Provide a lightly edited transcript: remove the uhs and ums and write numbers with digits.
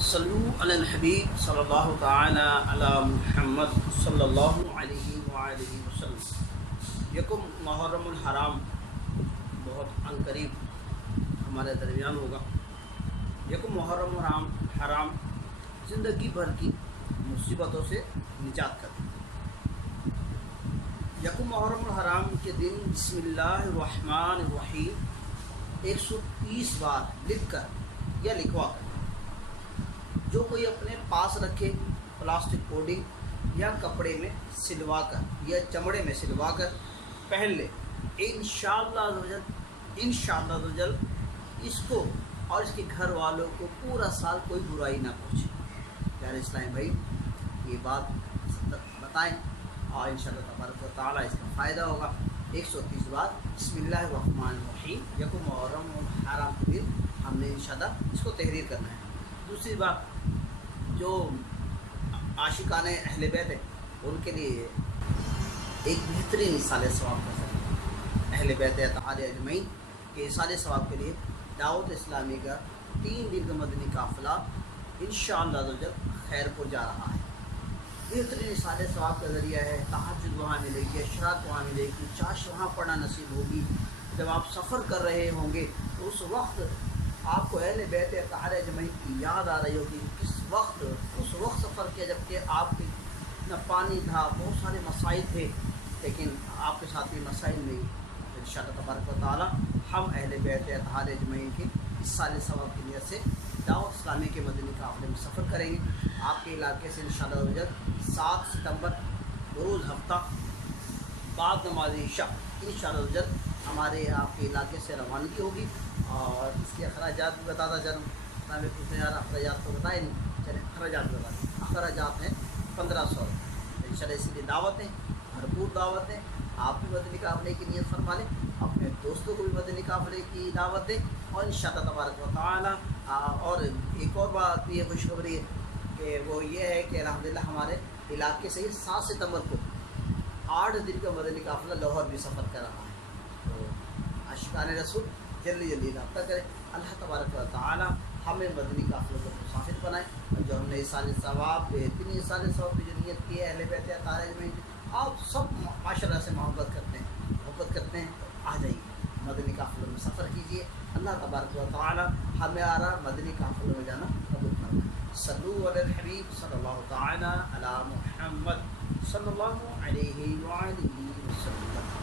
صلو علی الحبیب صلی اللہ تعالی علی محمد صلی اللہ علیہ وآلہ وسلم۔ یکم محرم الحرام بہت عنقریب ہمارے درمیان ہوگا۔ یکم محرم حرام زندگی بھر کی مصیبتوں سے نجات کرتا ہے۔ یکم محرم الحرام کے دن بسم اللہ الرحمن الرحیم 130 بار لکھ کر یا لکھوا کر جو کوئی اپنے پاس رکھے، پلاسٹک کوڈنگ یا کپڑے میں سلوا کر یا چمڑے میں سلوا کر پہن لے، انشاءاللہ عزوجل اس کو اور اس کے گھر والوں کو پورا سال کوئی برائی نہ پہنچے۔ پیارے اسلامی بھائی، یہ بات بتائیں اور انشاءاللہ تبارک و تعالیٰ اس کا فائدہ ہوگا۔ 130 بار بسم اللہ الرحمن الرحیم یکم محرم الحرام کے دن ہم نے انشاءاللہ اس کو تحریر کرنا ہے۔ دوسری بات، جو عاشقان اہل بیت ہیں ان کے لیے ایک بہترین اصال ثواب کر سکتے ہیں۔ اہل بیت اطہار اجمعین کے اصال ثواب کے لیے دعوت اسلامی کا 3 دن کا مدنی قافلہ انشاءاللہ عزوجل خیر پور جا رہا ہے۔ بہترین اصال ثواب کا ذریعہ ہے، تہجد وہاں ملے گی، اشراق وہاں ملے گی، چاش وہاں پڑھنا نصیب ہوگی۔ جب آپ سفر کر رہے ہوں گے تو اس وقت آپ کو اہل بیت اطہار اجمعین کی یاد آ رہی ہوگی، اس وقت سفر کیا جب کہ آپ کے نہ پانی تھا، بہت سارے مسائل تھے، لیکن آپ کے ساتھ بھی مسائل نہیں۔ انشاءاللہ تبارک و تعالیٰ ہم اہل بیت اطہار اجمعین کے اس سال ثواب کی نیت سے دعوت اسلامی کے مدنی قافلے میں سفر کریں گے۔ آپ کے علاقے سے انشاءاللہ 7 ستمبر بروز ہفتہ بعد نماز عشاء انشاءاللہ ہمارے آپ کے علاقے سے روانگی ہوگی، اور اس کے اخراجات بھی بتاتا چلوں۔ میں پوچھتے ہیں یار اخراجات تو بتائے نہیں، چلیں اخراجات بتا دیں۔ اخراجات ہیں 1500 روپئے۔ انشاءاللہ اسی لیے دعوتیں بھرپور دعوتیں، آپ بھی مدنی قافلے کی نیت فرما لیں، اپنے دوستوں کو بھی مدنی قافلے کی دعوت دیں، اور انشاءاللہ تبارک و تعالیٰ اور ایک اور بات بھی ہے، خوشخبری ہے کہ وہ یہ ہے کہ الحمدللہ ہمارے علاقے سے ہی 7 ستمبر کو 8 دن کا مدنی قافلہ لاہور بھی سفر کر رہا ہے۔ تو عاشقان رسول جلدی رابطہ کریں۔ اللہ تبارک و تعالیٰ ہمیں مدنی قافلوں کو مسافر بنائے، اور جو ہم نے اصال ثواب اتنی اصال ثواب کی جو نیت کی ہے اہل بیت اطہار اجمعین، آپ سب معاشرہ سے محبت کرتے ہیں تو آ جائیے، مدنی قافلوں میں سفر کیجیے۔ اللہ تبارک و تعالیٰ ہمارا مدنی قافلوں میں جانا قبول فرمائے۔ صلو علی الحبیب صلی اللہ تعالی علی محمد صلی اللہ علیہ وآلہ وسلم۔